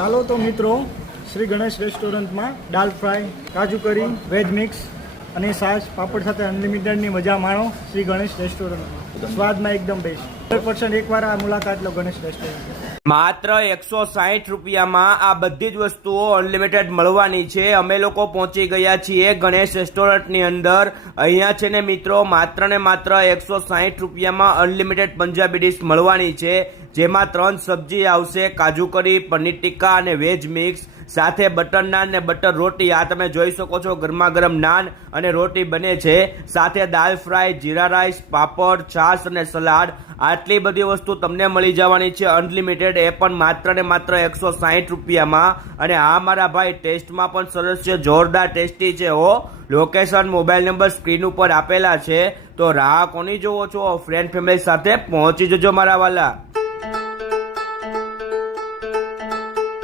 ચાલો તો મિત્રો, શ્રી ગણેશ રેસ્ટોરન્ટમાં દાલ ફ્રાય, કાજુ કરી, વેજ મિક્સ અને છાશ પાપડ સાથે અનલિમિટેડની મજા માણો. શ્રી ગણેશ રેસ્ટોરન્ટમાં સ્વાદમાં એકદમ બેસ્ટ. 100% એકવાર આ મુલાકાત લો ગણેશ રેસ્ટોરન્ટ. માત્ર 160 રૂપિયામાં આ બધી જ વસ્તુઓ અનલિમિટેડ મળવાની છે. અમે લોકો પહોંચી ગયા છીએ ગણેશ રેસ્ટોરન્ટની અંદર. અહીંયા છે ને મિત્રો, માત્ર ને માત્ર 160 રૂપિયામાં અનલિમિટેડ પંજાબી ડીશ મળવાની છે, જેમાં 3 સબ્જી આવશે: કાજુ કરી, પનીર ટિક્કા અને વેજ મિક્સ, સાથે બટર નાન ને બટર રોટી. આ તમે જોઈ શકો છો, ગરમા ગરમ નાન અને રોટી બને છે, સાથે દાલ ફ્રાય, જીરા રાઈસ, પાપડ, છાશ અને સલાડ. આટલી બધી વસ્તુ તમને મળી જવાની છે અનલિમિટેડ, એ પણ માત્ર ને માત્ર 160 રૂપિયામાં. અને આ મારા ભાઈ ટેસ્ટમાં પણ સરસ છે, જોરદાર ટેસ્ટી છે હો. લોકેશન, મોબાઈલ નંબર સ્ક્રીન ઉપર આપેલા છે, તો રાહ કોની જોવો છો? ફ્રેન્ડ ફેમિલી સાથે પહોંચી જજો મારા વાલા.